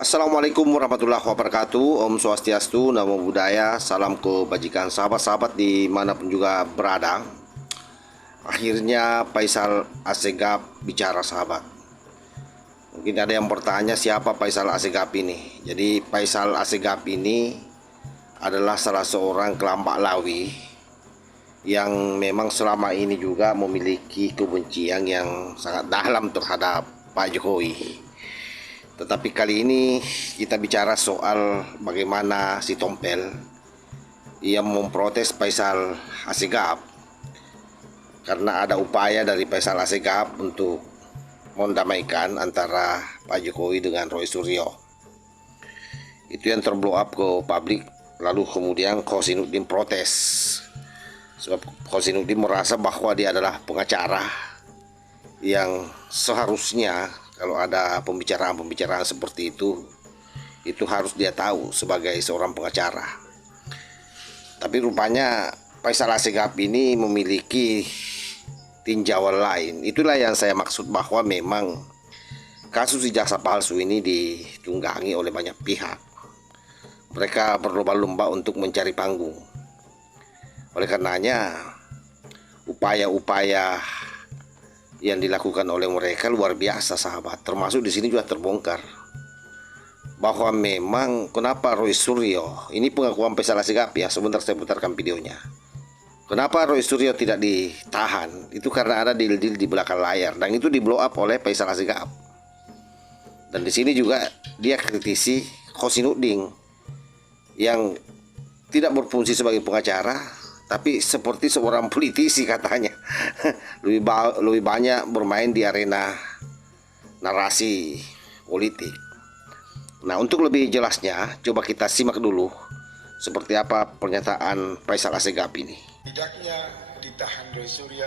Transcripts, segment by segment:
Assalamualaikum warahmatullahi wabarakatuh. Om Swastiastu, Namo Buddhaya, salam kebajikan sahabat-sahabat dimanapun juga berada. Akhirnya Faisal Assegaf bicara, sahabat. Mungkin ada yang bertanya siapa Faisal Assegaf ini. Jadi Faisal Assegaf ini adalah salah seorang kelompok Lawi yang memang selama ini juga memiliki kebencian yang sangat dalam terhadap Pak Jokowi. Tetapi kali ini kita bicara soal bagaimana si Tompel ia memprotes Faisal Assegaf karena ada upaya dari Faisal Assegaf untuk mendamaikan antara Pak Jokowi dengan Roy Suryo. Itu yang terblow up ke publik. Lalu kemudian Khosinuddin protes, sebab Khosinuddin merasa bahwa dia adalah pengacara yang seharusnya kalau ada pembicaraan-pembicaraan seperti itu harus dia tahu sebagai seorang pengacara. Tapi rupanya Faisal Assegaf ini memiliki tinjauan lain. Itulah yang saya maksud, bahwa memang kasus ijazah palsu ini ditunggangi oleh banyak pihak. Mereka berlomba-lomba untuk mencari panggung. Oleh karenanya upaya-upaya yang dilakukan oleh mereka luar biasa, sahabat. Termasuk di sini juga terbongkar bahwa memang kenapa Roy Suryo, ini pengakuan Faisal Assegaf ya, sebentar saya putarkan videonya. Kenapa Roy Suryo tidak ditahan? Itu karena ada deal-deal di belakang layar, dan itu di blow up oleh Faisal Assegaf. Dan di sini juga dia kritisi Khosinuddin yang tidak berfungsi sebagai pengacara, tapi seperti seorang politisi katanya. lebih banyak bermain di arena narasi politik. Nah, untuk lebih jelasnya coba kita simak dulu seperti apa pernyataan Faisal Assegaf ini. Tidaknya ditahan Roy Suryo,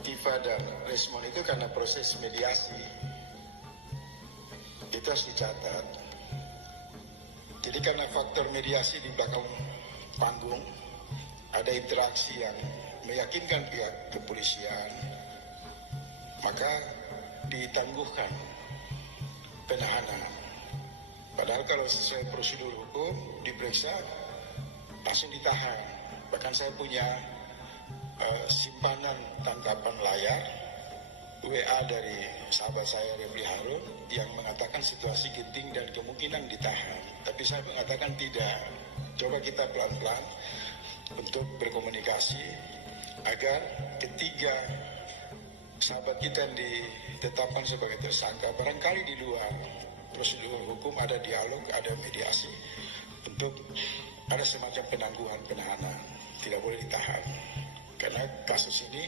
Tifa dan Resmon itu karena proses mediasi. Itu harus dicatat. Jadi karena faktor mediasi di belakang panggung, ada interaksi yang meyakinkan pihak kepolisian, maka ditangguhkan penahanan. Padahal kalau sesuai prosedur hukum diperiksa langsung ditahan. Bahkan saya punya simpanan tangkapan layar WA dari sahabat saya Refli Harun yang mengatakan situasi genting dan kemungkinan ditahan. Tapi saya mengatakan tidak. Coba kita pelan-pelan untuk berkomunikasi agar ketiga sahabat kita yang ditetapkan sebagai tersangka, barangkali di luar prosedur hukum ada dialog, ada mediasi untuk ada semacam penangguhan penahanan, tidak boleh ditahan karena kasus ini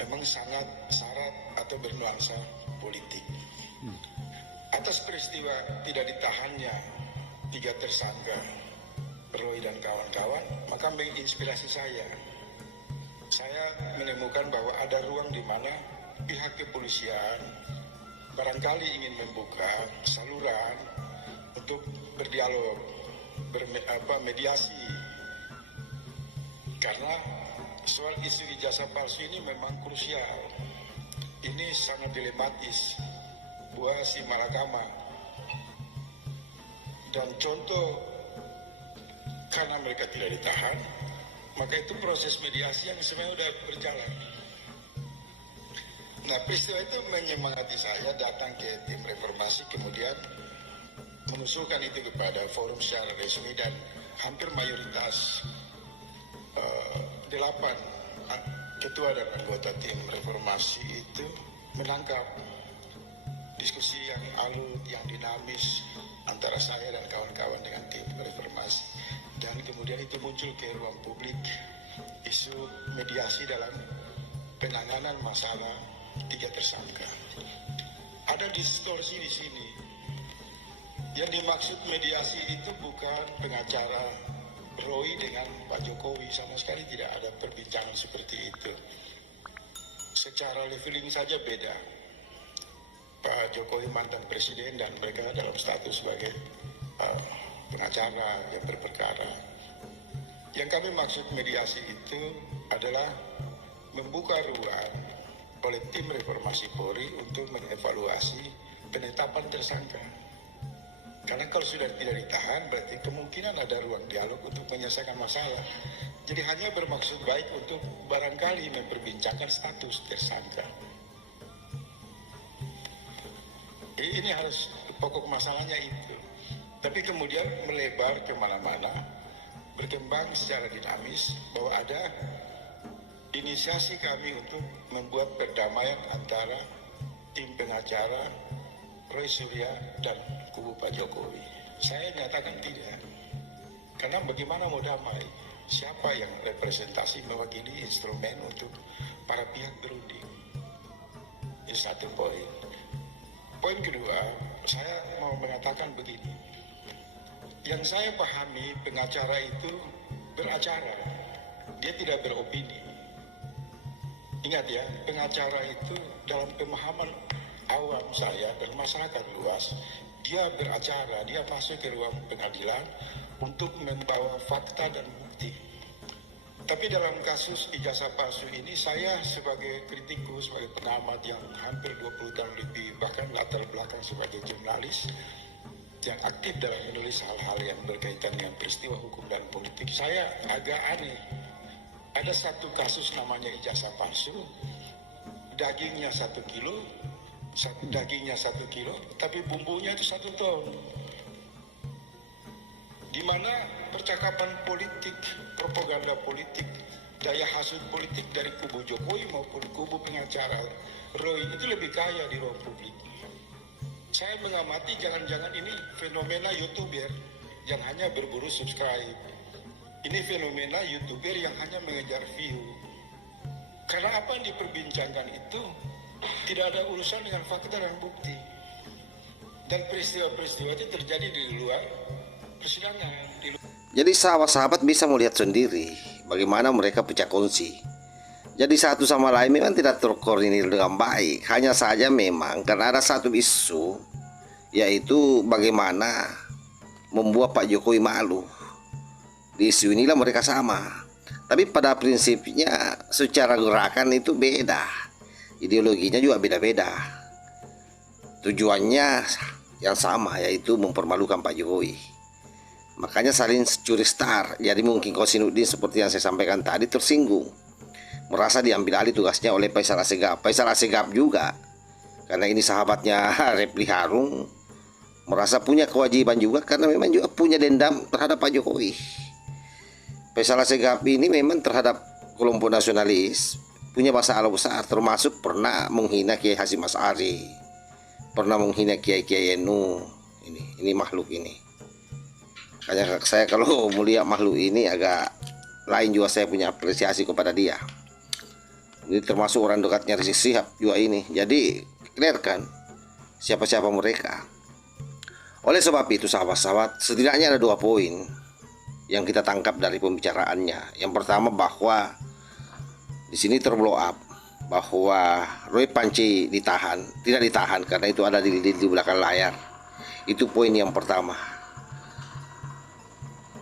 memang sangat syarat atau bernuansa politik. Atas peristiwa tidak ditahannya tiga tersangka Roy dan kawan-kawan, maka menginspirasi saya. Saya menemukan bahwa ada ruang di mana pihak kepolisian barangkali ingin membuka saluran untuk berdialog, mediasi. Karena soal isu ijazah palsu ini memang krusial. Ini sangat dilematis buat si malakama. Dan contoh, karena mereka tidak ditahan, maka itu proses mediasi yang sebenarnya sudah berjalan. Nah, peristiwa itu menyemangati saya datang ke tim reformasi, kemudian mengusulkan itu kepada forum secara resmi, dan hampir mayoritas 8 ketua dan anggota tim reformasi itu menangkap diskusi yang alot, yang dinamis antara saya dan kawan-kawan dengan tim reformasi. Dan kemudian itu muncul ke ruang publik isu mediasi dalam penanganan masalah tiga tersangka. Ada distorsi di sini. Yang dimaksud mediasi itu bukan pengacara Roy dengan Pak Jokowi, sama sekali tidak ada perbincangan seperti itu. Secara leveling saja beda. Pak Jokowi mantan presiden dan mereka dalam status sebagai pengacara yang berperkara. Yang kami maksud mediasi itu adalah membuka ruang oleh tim reformasi Polri untuk mengevaluasi penetapan tersangka. Karena kalau sudah tidak ditahan, berarti kemungkinan ada ruang dialog untuk menyelesaikan masalah. Jadi hanya bermaksud baik untuk barangkali memperbincangkan status tersangka. Ini harus pokok masalahnya itu. Tapi kemudian melebar kemana-mana, berkembang secara dinamis bahwa ada inisiasi kami untuk membuat perdamaian antara tim pengacara Roy Surya dan kubu Pak Jokowi. Saya nyatakan tidak. Karena bagaimana mau damai? Siapa yang representasi mewakili instrumen untuk para pihak berunding? Ini satu poin. Poin kedua, saya mau mengatakan begini. Yang saya pahami, pengacara itu beracara. Dia tidak beropini. Ingat ya, pengacara itu dalam pemahaman awam saya dan masyarakat luas, dia beracara, dia masuk ke ruang pengadilan untuk membawa fakta dan bukti. Tapi dalam kasus ijazah palsu ini, saya sebagai kritikus, sebagai pengamat yang hampir 20 tahun lebih, bahkan latar belakang sebagai jurnalis yang aktif dalam menulis hal-hal yang berkaitan dengan peristiwa hukum dan politik, saya agak aneh. Ada satu kasus namanya ijazah palsu, dagingnya 1 kilo, tapi bumbunya itu 1 ton. Di mana percakapan politik, propaganda politik, daya hasut politik dari kubu Jokowi maupun kubu pengacara Roy itu lebih kaya di ruang publik. Saya mengamati jangan-jangan ini fenomena YouTuber yang hanya berburu subscribe. Ini fenomena YouTuber yang hanya mengejar view. Karena apa yang diperbincangkan itu tidak ada urusan dengan fakta dan bukti. Dan peristiwa-peristiwa itu terjadi di luar persidangan. Jadi sahabat-sahabat bisa melihat sendiri bagaimana mereka pecah kongsi. Jadi satu sama lain memang tidak terkoordinir dengan baik. Hanya saja memang karena ada satu isu, yaitu bagaimana membuat Pak Jokowi malu. Di isu inilah mereka sama. Tapi pada prinsipnya secara gerakan itu beda. Ideologinya juga beda-beda. Tujuannya yang sama, yaitu mempermalukan Pak Jokowi. Makanya saling curi star. Jadi mungkin Kosinudin seperti yang saya sampaikan tadi tersinggung, merasa diambil alih tugasnya oleh Faisal Assegaf. Faisal Assegaf juga, karena ini sahabatnya Refli Harun, merasa punya kewajiban juga karena memang juga punya dendam terhadap Pak Jokowi. Faisal Assegaf ini memang terhadap kelompok nasionalis punya masalah besar, termasuk pernah menghina Kiai Hasyim Asy'ari, pernah menghina Kiai NU. Ini makhluk ini. Makanya saya kalau melihat makhluk ini agak lain juga, saya punya apresiasi kepada dia. Ini termasuk orang dekatnya Rizik Syihab juga ini. Jadi clear kan siapa-siapa mereka. Oleh sebab itu sahabat-sahabat, setidaknya ada 2 poin yang kita tangkap dari pembicaraannya. Yang pertama, bahwa di sini terblow up bahwa Roy Panci tidak ditahan karena itu ada di belakang layar. Itu poin yang pertama.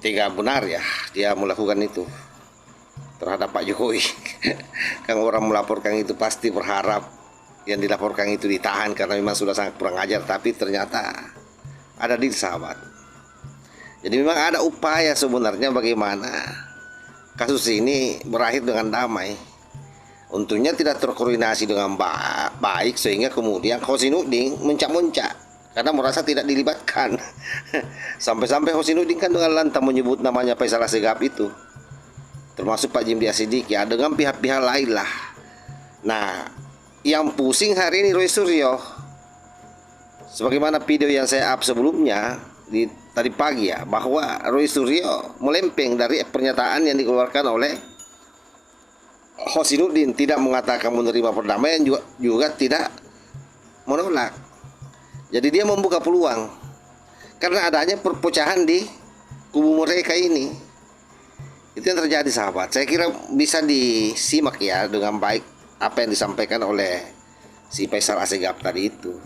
Tidak benar ya dia melakukan itu terhadap Pak Jokowi. Kan orang melaporkan itu pasti berharap yang dilaporkan itu ditahan karena memang sudah sangat kurang ajar, tapi ternyata ada deal sahabat. Jadi memang ada upaya sebenarnya bagaimana kasus ini berakhir dengan damai. Untungnya tidak terkoordinasi dengan baik sehingga kemudian Kosinudin mencak-mencak karena merasa tidak dilibatkan. Sampai-sampai Kosinudin kan dengan lantang menyebut namanya Faisal Assegaf itu, termasuk Pak Jimli Asidiki ya, dengan pihak-pihak lain lah. Nah, yang pusing hari ini Roy Suryo, sebagaimana video yang saya up sebelumnya tadi pagi ya, bahwa Roy Suryo melempeng dari pernyataan yang dikeluarkan oleh Kosinudin, tidak mengatakan menerima perdamaian, juga tidak menolak. Jadi dia membuka peluang karena adanya perpecahan di kubu mereka ini. Itu yang terjadi sahabat. Saya kira bisa disimak ya dengan baik apa yang disampaikan oleh si Faisal Assegaf tadi itu.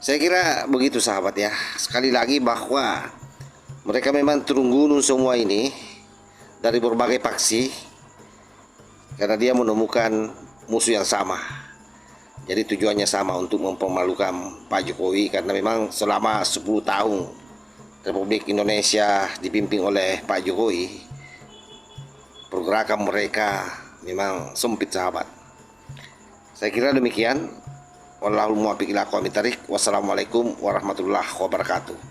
Saya kira begitu sahabat ya. Sekali lagi bahwa mereka memang turun gunung semua ini dari berbagai faksi karena dia menemukan musuh yang sama. Jadi tujuannya sama, untuk mempermalukan Pak Jokowi, karena memang selama 10 tahun Republik Indonesia dipimpin oleh Pak Jokowi, pergerakan mereka memang sempit, sahabat. Saya kira demikian. Wallahul muwaffiq ila aqwamit thoriq. Wassalamualaikum warahmatullahi wabarakatuh.